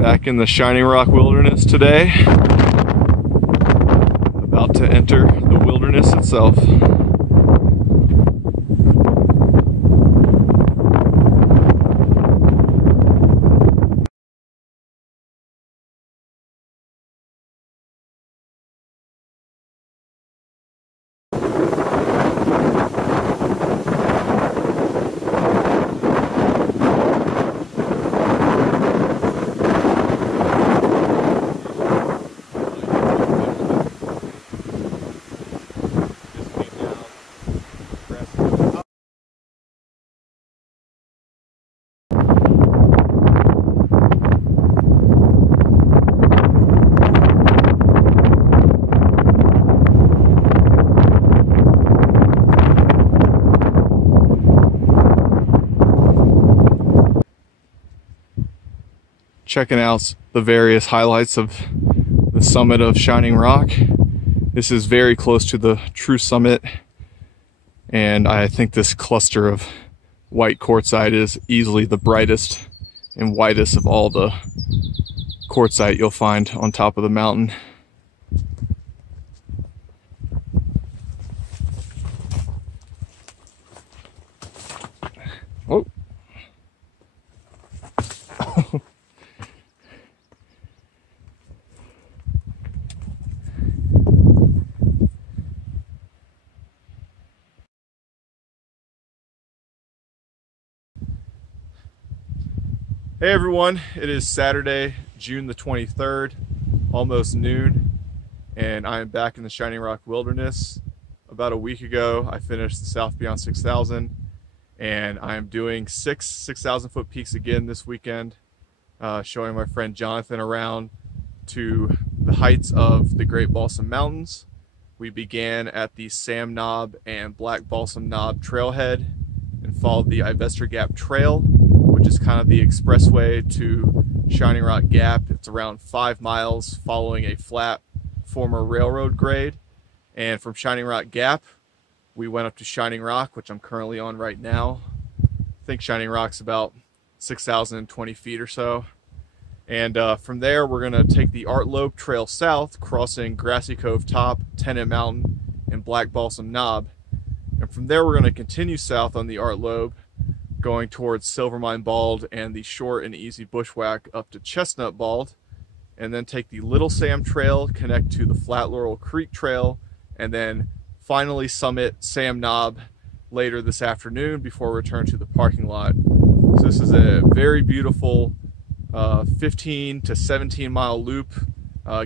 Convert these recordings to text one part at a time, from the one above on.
Back in the Shining Rock Wilderness today. About to enter the wilderness itself. Checking out the various highlights of the summit of Shining Rock. This is very close to the true summit, and I think this cluster of white quartzite is easily the brightest and whitest of all the quartzite you'll find on top of the mountain. Oh. Hey everyone, it is Saturday, June the 23rd, almost noon, and I am back in the Shining Rock Wilderness. About a week ago, I finished the South Beyond 6000, and I am doing 6,000 foot peaks again this weekend, showing my friend Jonathan around to the heights of the Great Balsam Mountains. We began at the Sam Knob and Black Balsam Knob trailhead and followed the Ivestor Gap Trail, which is kind of the expressway to Shining Rock Gap. It's around 5 miles following a flat former railroad grade. And from Shining Rock Gap, we went up to Shining Rock, which I'm currently on right now. I think Shining Rock's about 6,020 feet or so. And from there, we're gonna take the Art Loeb Trail south, crossing Grassy Cove top, Tennent Mountain, and Black Balsam Knob. And from there, we're gonna continue south on the Art Loeb, going towards Silvermine Bald and the short and easy bushwhack up to Chestnut Bald, and then take the Little Sam Trail, connect to the Flat Laurel Creek Trail, and then finally summit Sam Knob later this afternoon before we return to the parking lot. So this is a very beautiful 15 to 17 mile loop,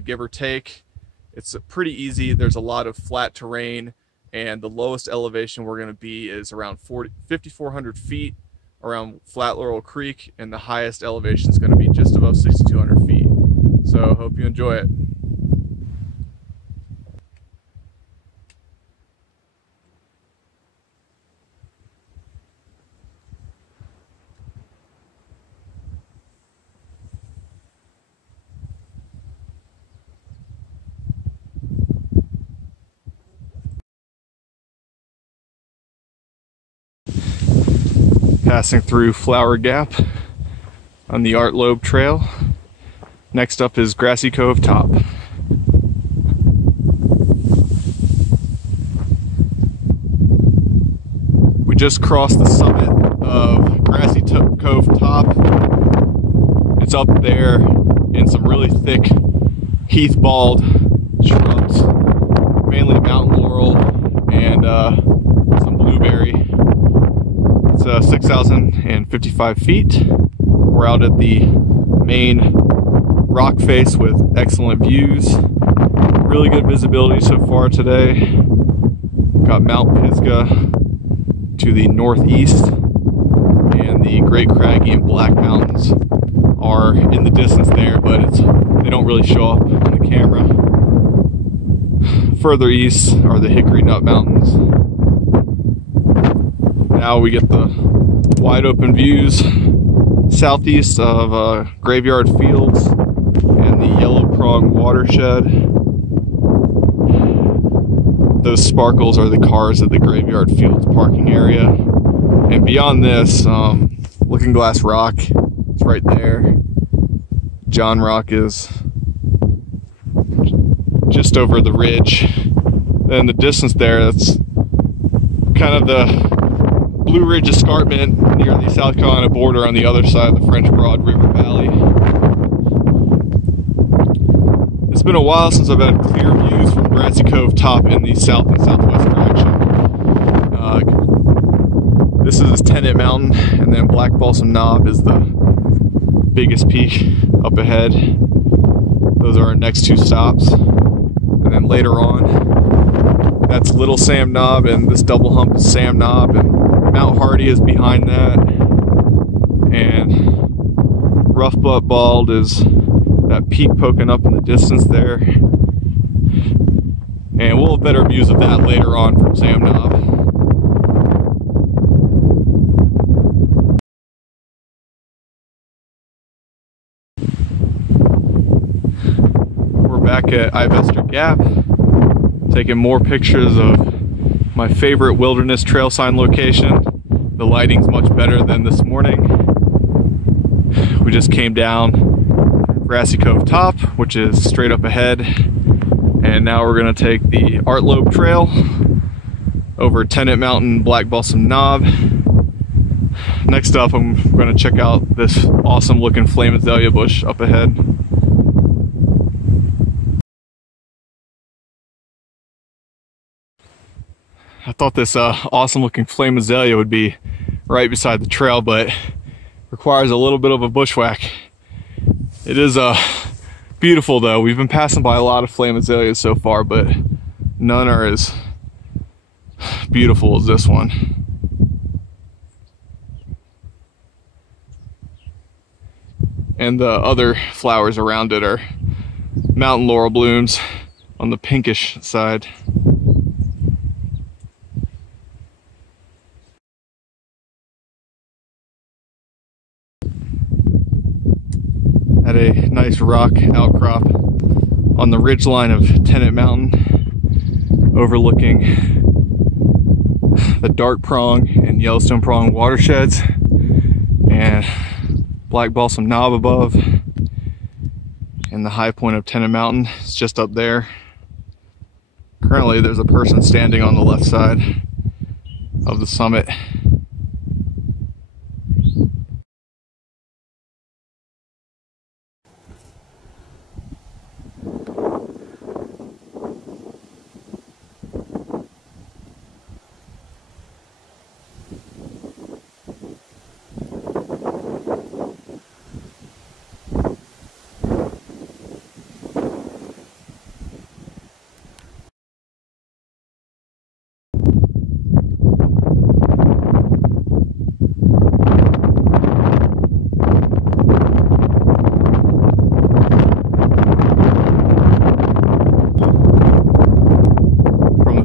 give or take. It's pretty easy. There's a lot of flat terrain, and the lowest elevation we're going to be is around 5,400 feet around Flat Laurel Creek, and the highest elevation is going to be just above 6,200 feet. So hope you enjoy it. Passing through Flower Gap on the Art Loeb Trail. Next up is Grassy Cove top. We just crossed the summit of Grassy Cove top. It's up there in some really thick heath bald shrubs, mainly mountain laurel and some blueberry. It's 6,055 feet. We're out at the main rock face with excellent views. Really good visibility so far today. Got Mount Pisgah to the northeast, and the Great Craggy and Black Mountains are in the distance there, but they don't really show up on the camera. Further east are the Hickory Nut Mountains. Now we get the wide open views southeast of Graveyard Fields and the Yellow Prong Watershed. Those sparkles are the cars at the Graveyard Fields parking area. And beyond this, Looking Glass Rock is right there. John Rock is just over the ridge. In the distance there, that's kind of the Blue Ridge Escarpment near the South Carolina border on the other side of the French Broad River Valley. It's been a while since I've had clear views from Grassy Cove top in the south and southwest direction. This is Tennent Mountain, and then Black Balsam Knob is the biggest peak up ahead. Those are our next two stops. And then later on, that's Little Sam Knob, and this double hump is Sam Knob, and Mount Hardy is behind that. And Rough Butt Bald is that peak poking up in the distance there. And we'll have better views of that later on from Sam Knob. We're back at Ivestor Gap, taking more pictures of my favorite wilderness trail sign location. The lighting's much better than this morning. We just came down Grassy Cove top, which is straight up ahead, and now we're going to take the Art Loeb Trail over Tennent Mountain, Black Balsam Knob. Next up, I'm going to check out this awesome looking flame azalea bush up ahead. I thought this awesome looking flame azalea would be right beside the trail, but requires a little bit of a bushwhack. It is beautiful though. We've been passing by a lot of flame azaleas so far, but none are as beautiful as this one. And the other flowers around it are mountain laurel blooms on the pinkish side. At a nice rock outcrop on the ridgeline of Tennant Mountain, overlooking the Dark Prong and Yellowstone Prong watersheds, and Black Balsam Knob above, and the high point of Tennant Mountain is just up there. Currently there's a person standing on the left side of the summit.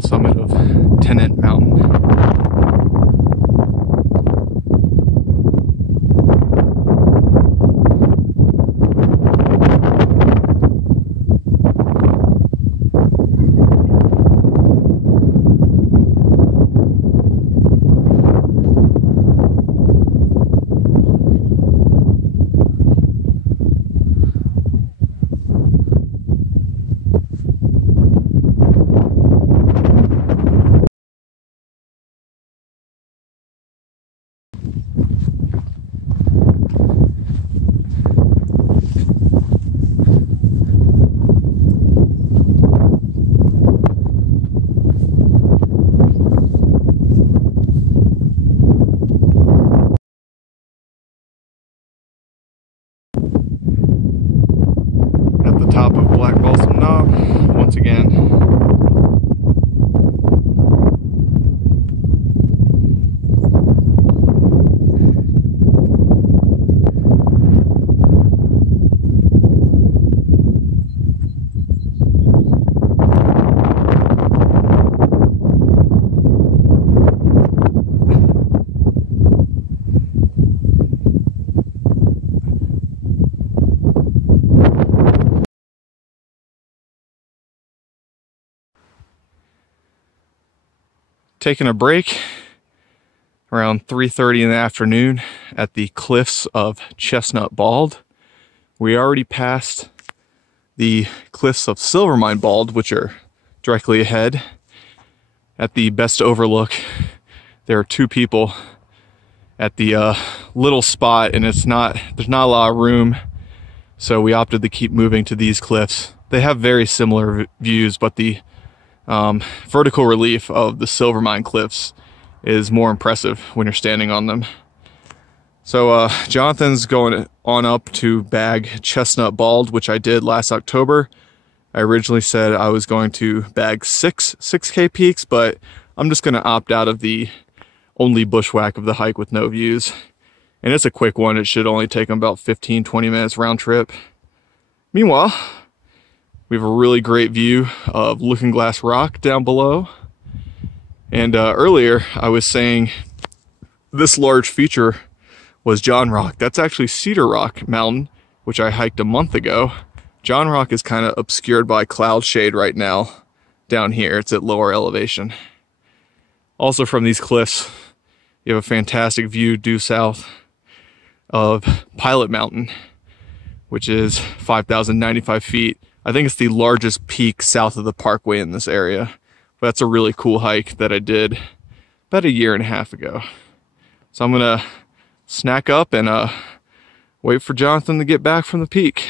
Summit of Tennant Mountain. Top of Black Balsam Knob once again. Taking a break around 3:30 in the afternoon at the cliffs of Chestnut Bald, We already passed the cliffs of Silvermine Bald, which are directly ahead. At the best overlook, there are two people at the little spot, and there's not a lot of room, so we opted to keep moving to these cliffs. They have very similar views, but the vertical relief of the Silvermine cliffs is more impressive when you're standing on them. So Jonathan's going on up to bag Chestnut Bald, which I did last October. I originally said I was going to bag 6K peaks, but I'm just going to opt out of the only bushwhack of the hike with no views. And it's a quick one. It should only take them about 15-20 minutes round trip. Meanwhile, we have a really great view of Looking Glass Rock down below. And earlier I was saying this large feature was John Rock. That's actually Cedar Rock Mountain, which I hiked a month ago. John Rock is kind of obscured by cloud shade right now down here. It's at lower elevation. Also from these cliffs, you have a fantastic view due south of Pilot Mountain, which is 5,095 feet. I think it's the largest peak south of the parkway in this area. But that's a really cool hike that I did about a year and a half ago. So I'm gonna snack up and wait for Jonathan to get back from the peak.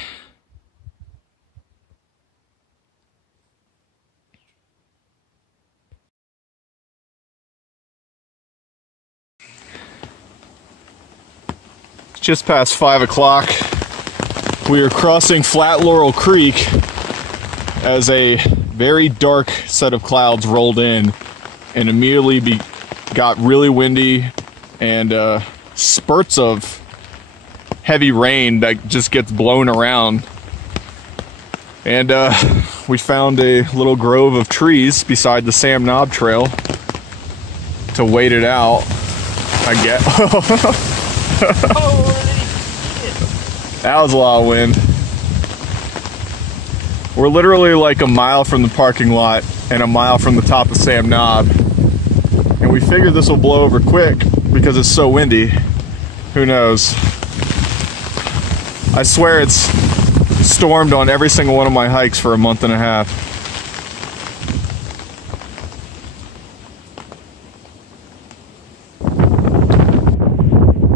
It's just past 5 o'clock. We are crossing Flat Laurel Creek as a very dark set of clouds rolled in and immediately got really windy and spurts of heavy rain that just gets blown around. And we found a little grove of trees beside the Sam Knob Trail to wait it out, I guess. That was a lot of wind. We're literally like a mile from the parking lot and a mile from the top of Sam Knob. And we figured this will blow over quick because it's so windy. Who knows? I swear it's stormed on every single one of my hikes for a month and a half.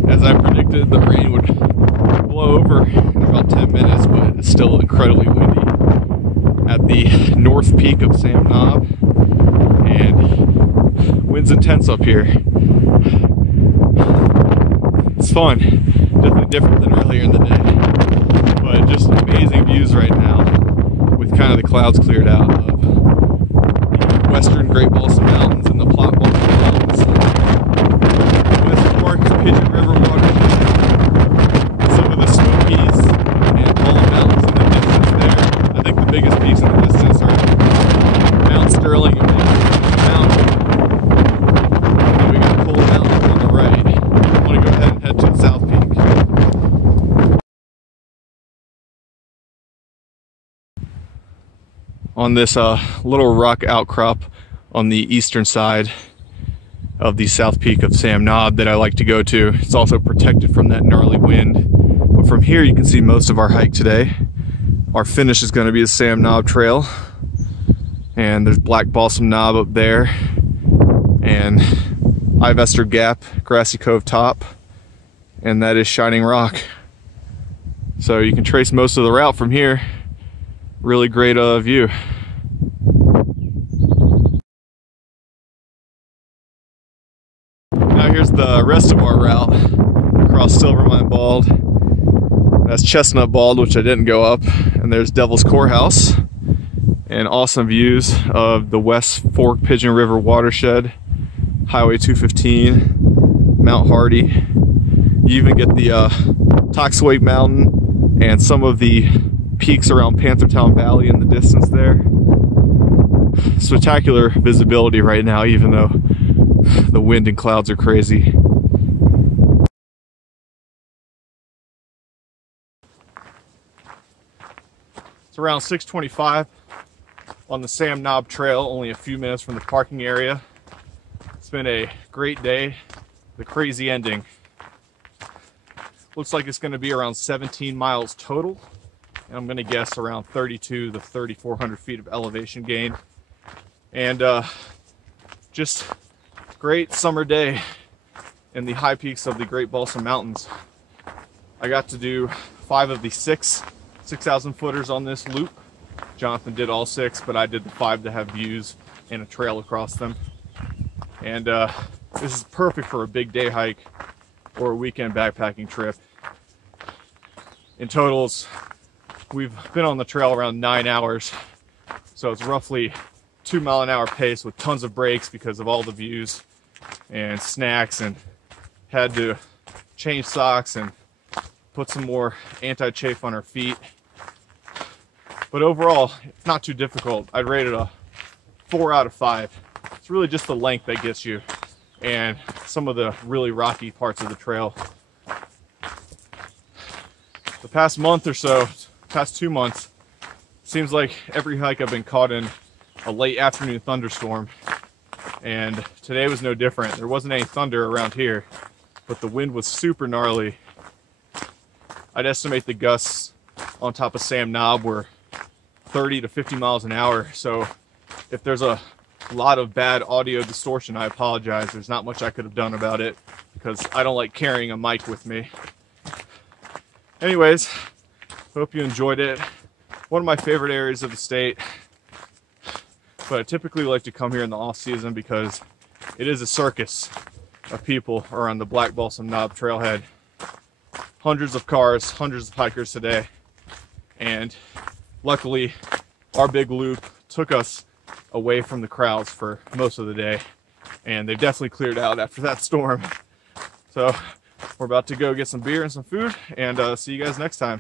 As I predicted, the rain would blow over in about 10 minutes, but it's still incredibly windy at the north peak of Sam Knob, and wind's intense up here. It's fun, definitely different than earlier in the day, but just amazing views right now with kind of the clouds cleared out of the western Great Balsam Mountains and the Black Balsam Mountains. West Fork's Pigeon River watershed, some of the Smokies and Mullen Mountains in the distance there. I think the biggest peaks in the distance are Mount Sterling and Mountain. And we got Cold Mountains on the right. I'm going to go ahead and head to the South Peak. On this little rock outcrop on the eastern side of the South Peak of Sam Knob that I like to go to. It's also protected from that gnarly wind. But from here you can see most of our hike today. Our finish is going to be the Sam Knob Trail. And there's Black Balsam Knob up there. And Ivestor Gap, Grassy Cove top. And that is Shining Rock. So you can trace most of the route from here. Really great view. Now here's the rest of our route across Silvermine Bald. That's Chestnut Bald, which I didn't go up. And there's Devil's Courthouse. And awesome views of the West Fork Pigeon River watershed, Highway 215, Mount Hardy. You even get the Toxaway Mountain and some of the peaks around Panthertown Valley in the distance there. Spectacular visibility right now, even though the wind and clouds are crazy. It's around 6:25 on the Sam Knob Trail, only a few minutes from the parking area. It's been a great day, the crazy ending. Looks like it's going to be around 17 miles total. And I'm going to guess around 32 to 3,400 feet of elevation gain. And just great summer day in the high peaks of the Great Balsam Mountains. I got to do 5 of the 6,000 footers on this loop. Jonathan did all 6, but I did the 5 that have views and a trail across them. And this is perfect for a big day hike or a weekend backpacking trip. In totals, we've been on the trail around 9 hours, so it's roughly 2 mile an hour pace with tons of breaks because of all the views and snacks, and had to change socks and put some more anti-chafe on our feet. But overall, it's not too difficult. I'd rate it a 4 out of 5. It's really just the length that gets you and some of the really rocky parts of the trail. The past month or so, past 2 months, seems like every hike I've been caught in a late afternoon thunderstorm, and today was no different. There wasn't any thunder around here, but the wind was super gnarly. I'd estimate the gusts on top of Sam Knob were 30 to 50 miles an hour, so if there's a lot of bad audio distortion, I apologize. There's not much I could have done about it because I don't like carrying a mic with me. Anyways, hope you enjoyed it. One of my favorite areas of the state, but I typically like to come here in the off season because it is a circus of people around the Black Balsam Knob trailhead. Hundreds of cars, hundreds of hikers today, and luckily our big loop took us away from the crowds for most of the day, and they definitely cleared out after that storm. So we're about to go get some beer and some food, and see you guys next time.